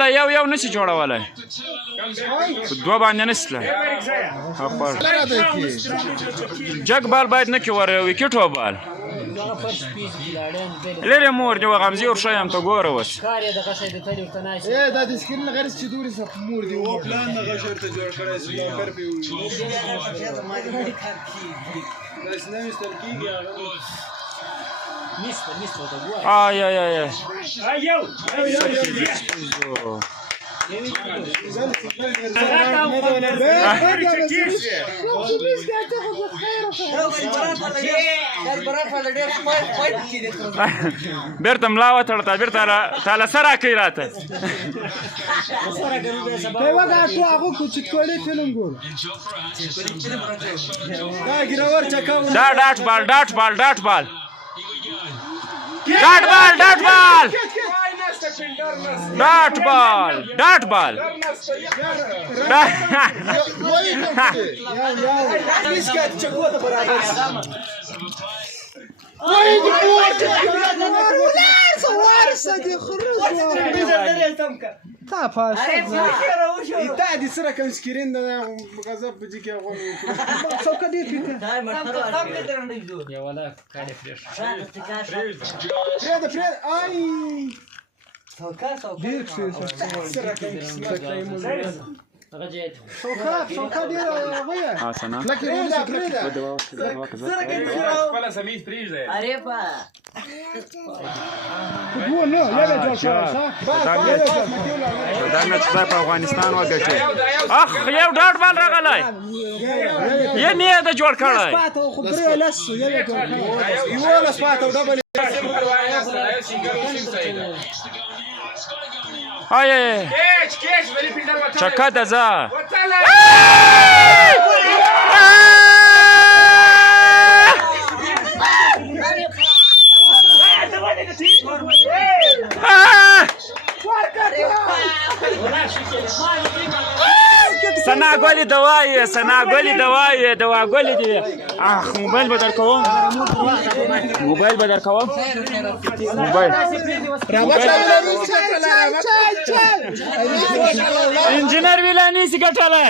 لا یو نشي جوړولای دوه باندې نشته جګ بال باید نه کې وره وکټ و بال لري مور جو غمزي ور شایم ته ګوره وس کارې دغه شی د تړي ورته ناش دا د سکرین غرض چې دوري سپ مور دی او پلان دغه شرط جوړ کړی سو کار په دا اسنامي سترګي نیست ته ګوره آی یو بیرته ملا وتړه بیرته تعالی سره کوي راته پیوګه تو هغه کوچت کوړې فلم ګور دا ګراور چکاو ډاټ بال تا دي سره کوم سکرین دا غضب بجی کې غو څوک دې فکر یا ولا کارې فرش فرید آی ډیر څه سره کوم هغه جيد څوک دې راویا حسنا لکه فرید سره کوم خپل سمید پریږده اره با وو نو یاله جوړ شو دا نه څه په افغانستان وګټي اخ یو ډاټ بال راغلی یې نه دا جوړ کړای پاتو خو بري لس یاله جوړ یو لس پاتو ډبل هاي کېچ ولی فیلډر وته چکا دزا سنا ګولې دوای دوا ګولې دی اخ موبایل بدل کوم موبایل انجینر ویلانی سی ګټاله